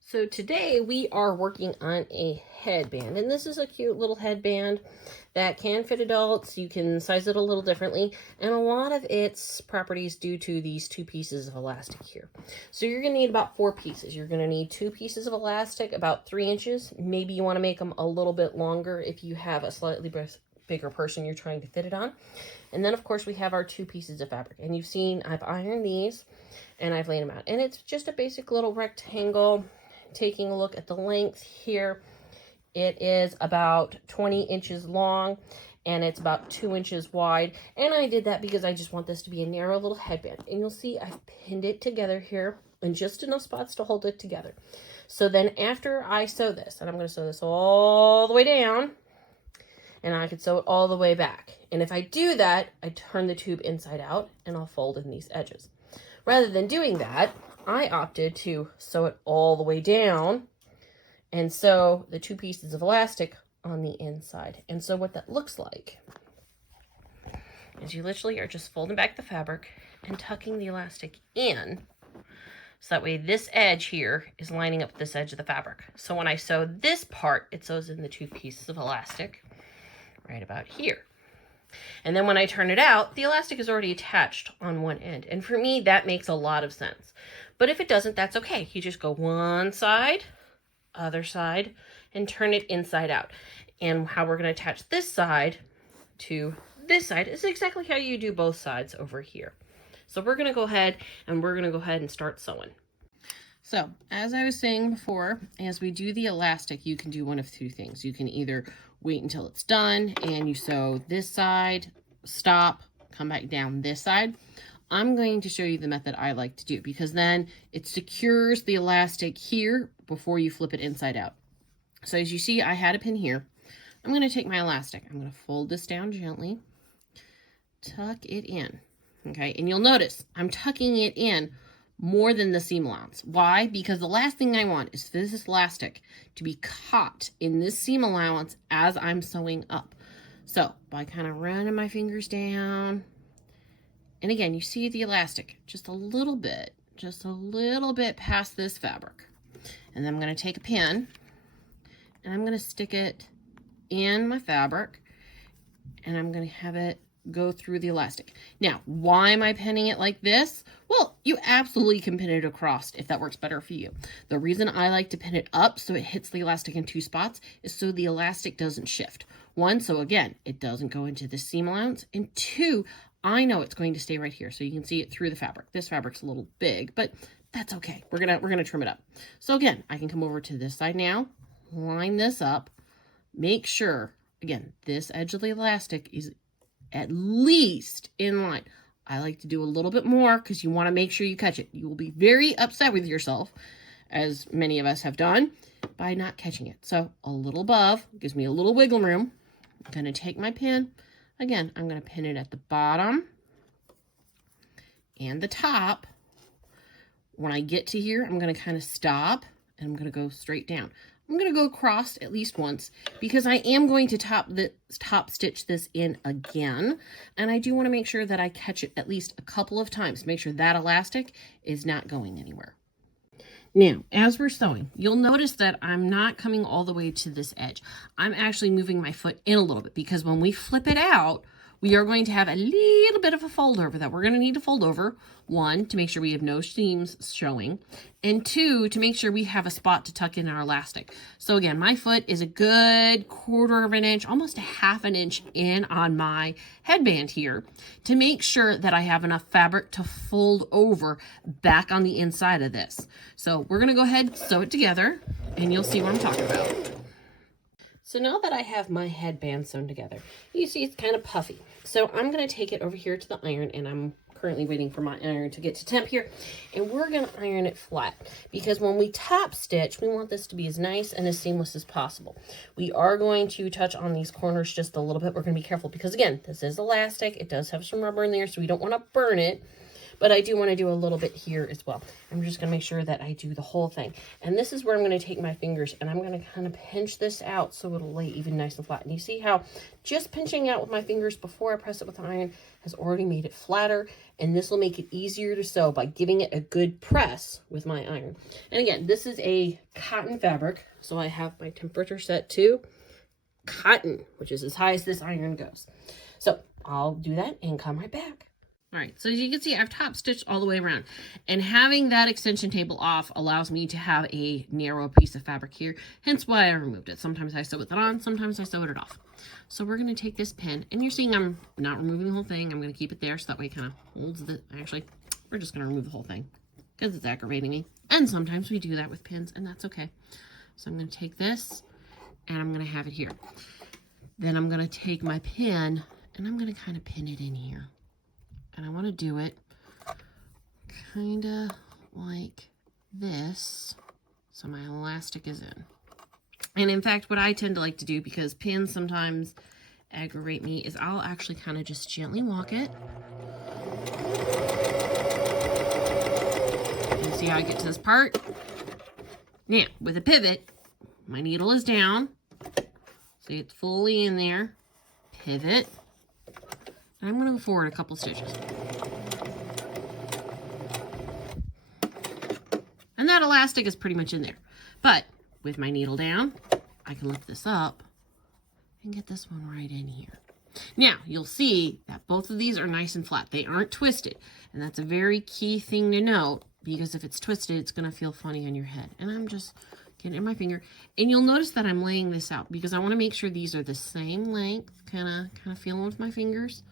So today we are working on a headband, and this is a cute little headband that can fit adults. You can size it a little differently, and a lot of its properties due to these two pieces of elastic here. So you're going to need about 4 pieces. You're going to need 2 pieces of elastic, about 3 inches. Maybe you want to make them a little bit longer if you have a slightly bigger person you're trying to fit it on. And then of course we have our 2 pieces of fabric, and you've seen I've ironed these and I've laid them out, and it's just a basic little rectangle. Taking a look at the length here, it is about 20 inches long and it's about 2 inches wide, and I did that because I just want this to be a narrow little headband. And you'll see I've pinned it together here in just enough spots to hold it together. So then after I sew this, and I'm going to sew this all the way down, and I could sew it all the way back, and if I do that, I turn the tube inside out and I'll fold in these edges. Rather than doing that, I opted to sew it all the way down and sew the 2 pieces of elastic on the inside. And so what that looks like is you literally are just folding back the fabric and tucking the elastic in, so that way this edge here is lining up with this edge of the fabric. So when I sew this part, it sews in the 2 pieces of elastic right about here. And then when I turn it out, the elastic is already attached on one end. And for me, that makes a lot of sense. But if it doesn't, that's okay. You just go one side, other side, and turn it inside out. And how we're going to attach this side to this side is exactly how you do both sides over here. So we're going to go ahead and start sewing. So as I was saying before, as we do the elastic, you can do one of 2 things. You can either wait until it's done and you sew this side, stop, come back down this side. I'm going to show you the method I like to do, because then it secures the elastic here before you flip it inside out. So as you see, I had a pin here. I'm going to take my elastic. I'm going to fold this down gently, tuck it in. Okay, and you'll notice I'm tucking it in more than the seam allowance. Why? Because the last thing I want is for this elastic to be caught in this seam allowance as I'm sewing up. So by kind of running my fingers down, and again, you see the elastic just a little bit past this fabric. And then I'm going to take a pin and I'm going to stick it in my fabric, and I'm going to have it go through the elastic. Now, why am I pinning it like this? Well, you absolutely can pin it across if that works better for you. The reason I like to pin it up so it hits the elastic in 2 spots is so the elastic doesn't shift. 1, so again, it doesn't go into the seam allowance, and 2, I know it's going to stay right here so you can see it through the fabric. This fabric's a little big, but that's okay. We're gonna trim it up. So again, I can come over to this side now, line this up, make sure, again, this edge of the elastic is at least in line. I like to do a little bit more because you want to make sure you catch it. You will be very upset with yourself, as many of us have done, by not catching it. So a little above gives me a little wiggle room. I'm going to take my pin. Again, I'm going to pin it at the bottom and the top. When I get to here, I'm going to kind of stop and I'm going to go straight down. I'm going to go across at least once because I am going to top stitch this in again. And I do want to make sure that I catch it at least a couple of times to make sure that elastic is not going anywhere. Now, as we're sewing, you'll notice that I'm not coming all the way to this edge. I'm actually moving my foot in a little bit because when we flip it out, we are going to have a little bit of a fold over that we're going to need to fold over. 1, to make sure we have no seams showing, and 2, to make sure we have a spot to tuck in our elastic. So again, my foot is a good 1/4 of an inch, almost a 1/2 inch in on my headband here to make sure that I have enough fabric to fold over back on the inside of this. So we're going to go ahead and sew it together and you'll see what I'm talking about. So now that I have my headband sewn together, you see it's kind of puffy. So I'm going to take it over here to the iron, and I'm currently waiting for my iron to get to temp here, and we're going to iron it flat because when we top stitch, we want this to be as nice and as seamless as possible. We are going to touch on these corners just a little bit. We're going to be careful because again, this is elastic. It does have some rubber in there, so we don't want to burn it. but I do want to do a little bit here as well. I'm just going to make sure that I do the whole thing. And this is where I'm going to take my fingers and I'm going to kind of pinch this out so it'll lay even nice and flat. And you see how just pinching out with my fingers before I press it with the iron has already made it flatter, and this will make it easier to sew by giving it a good press with my iron. And again, this is a cotton fabric, so I have my temperature set to cotton, which is as high as this iron goes. So I'll do that and come right back. All right, so as you can see, I've top stitched all the way around, and having that extension table off allows me to have a narrow piece of fabric here, hence why I removed it. Sometimes I sew it on, sometimes I sew it off. So we're going to take this pin, and you're seeing I'm not removing the whole thing. I'm going to keep it there so that way it kind of holds the, actually, we're just going to remove the whole thing because it's aggravating me. And sometimes we do that with pins, and that's okay. So I'm going to take this, and I'm going to have it here. Then I'm going to take my pin, and I'm going to kind of pin it in here. And I want to do it kind of like this, so my elastic is in. And in fact, what I tend to like to do, because pins sometimes aggravate me, is I'll actually kind of just gently walk it. And see how I get to this part? Now, with a pivot, my needle is down. See, it's fully in there. Pivot. And I'm going to go forward a couple stitches. And that elastic is pretty much in there. But with my needle down, I can lift this up and get this one right in here. Now, you'll see that both of these are nice and flat. They aren't twisted. And that's a very key thing to note, because if it's twisted, it's going to feel funny on your head. And I'm just getting it in my finger. And you'll notice that I'm laying this out because I want to make sure these are the same length, kind of feeling with my fingers.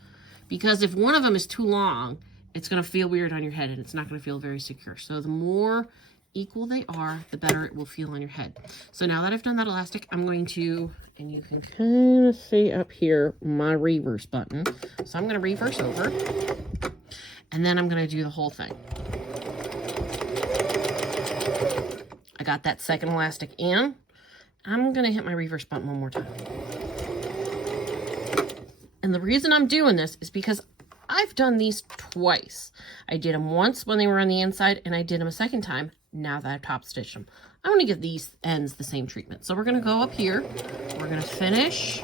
Because if one of them is too long, it's going to feel weird on your head and it's not going to feel very secure. So the more equal they are, the better it will feel on your head. So now that I've done that elastic, I'm going to, and you can kind of see up here, my reverse button. So I'm going to reverse over, and then I'm going to do the whole thing. I got that second elastic in. I'm going to hit my reverse button one more time. And the reason I'm doing this is because I've done these twice. I did them once when they were on the inside, and I did them a second time now that I've top stitched them. I want to give these ends the same treatment. So we're going to go up here. We're going to finish.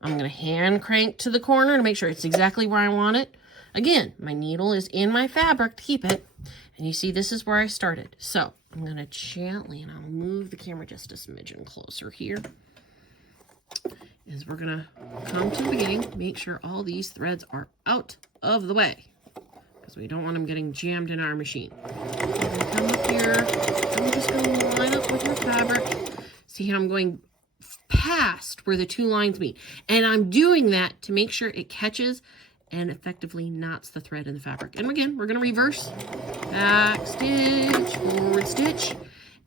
I'm going to hand crank to the corner to make sure it's exactly where I want it. Again, my needle is in my fabric to keep it. And you see, this is where I started. So I'm going to gently, and I'll move the camera just a smidgen closer here, is we're going to come to the beginning, make sure all these threads are out of the way, because we don't want them getting jammed in our machine. We're going to come up here, and we're just going to line up with your fabric. See how I'm going past where the two lines meet. And I'm doing that to make sure it catches and effectively knots the thread in the fabric. And again, we're going to reverse, back stitch, forward stitch,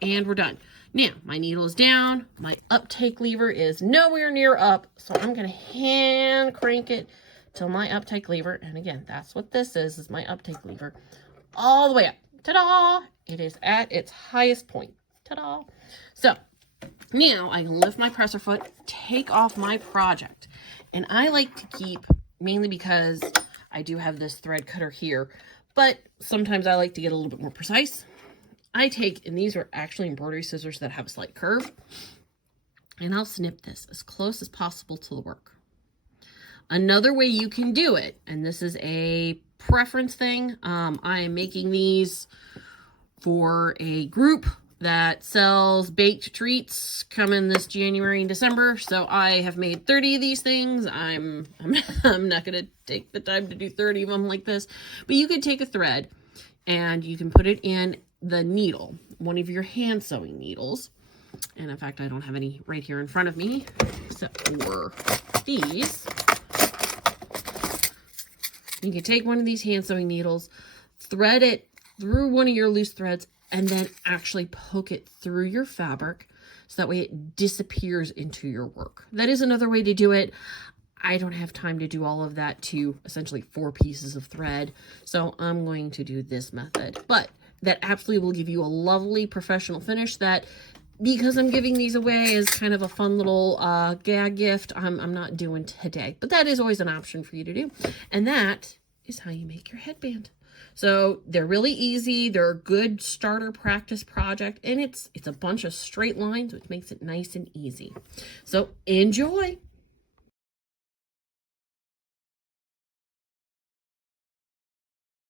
and we're done. Now, my needle is down, my uptake lever is nowhere near up, so I'm going to hand crank it till my uptake lever, and again, that's what this is my uptake lever, all the way up. Ta-da! It is at its highest point. Ta-da! So, now I can lift my presser foot, take off my project, and I like to keep, mainly because I do have this thread cutter here, but sometimes I like to get a little bit more precise. I take, and these are actually embroidery scissors that have a slight curve, and I'll snip this as close as possible to the work. Another way you can do it, and this is a preference thing, I am making these for a group that sells baked treats coming this January and December, so I have made 30 of these things. I'm not going to take the time to do 30 of them like this, but you could take a thread and you can put it in the needle, one of your hand sewing needles, and in fact I don't have any right here in front of me except for these. You can take one of these hand sewing needles, thread it through one of your loose threads, and then actually poke it through your fabric so that way it disappears into your work. That is another way to do it. I don't have time to do all of that to essentially 4 pieces of thread, so I'm going to do this method, but that absolutely will give you a lovely professional finish that, because I'm giving these away as kind of a fun little gag gift, I'm not doing today. But that is always an option for you to do. And that is how you make your headband. So they're really easy. They're a good starter practice project, and it's a bunch of straight lines, which makes it nice and easy. So enjoy.